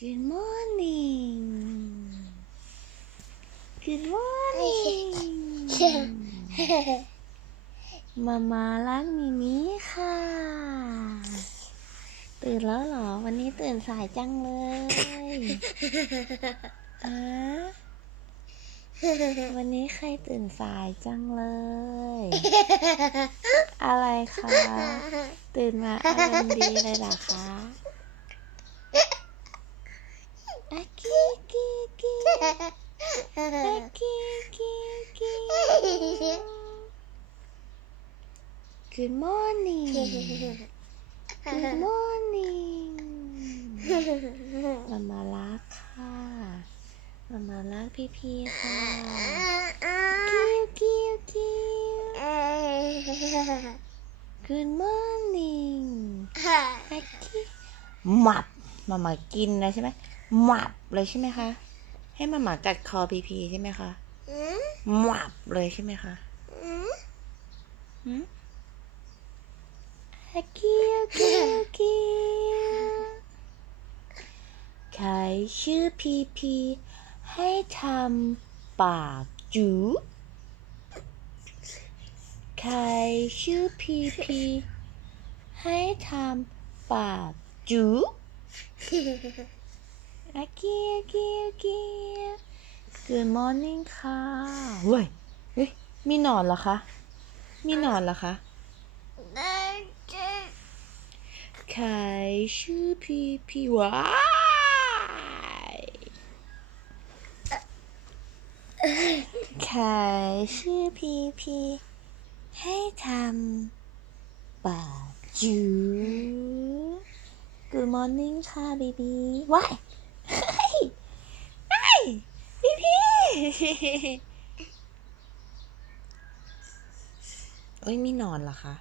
Good morning Good morning มามาร้านมิมิค่ะ ตื่นแล้วเหรอ วันนี้ตื่นสายจังเลยอะวันนี้ใครตื่นสายจังเลย อะไรคะ ตื่นมาอารมณ์ดีเลยเหรอคะอะกีกีกีอะกีกีกี Good morning Good morning มามารักค่ะมามารักพี่พี่ๆค่ะกิ้วกิ้วกิ้ว Good morning อะกีหมับมามากินนะใช่ไหมหมับเลยใช่ไหมคะ ให้มามากัดคอพีพีใช่ไหมคะหมับเลยใช่ไหมคะหืมอะกิ้วกิ้วกิ้วใครชื่อพีพีให้ทำปากจูใครชื่อพีพีให้ทำปากจู อะกิ้วกิ้วกิ้ว Good morning ค่ะเว้ยเฮ้ยมีหนอนเหรอคะ มีหนอนเหรอคะใครชื่อพีพีวายใครชื่อพีพีให้ทำปากจู Good morning ค่ะบีบีว้ายเฮ้ยเฮ้ยพี โอ้ยมีนอนเหรอคะ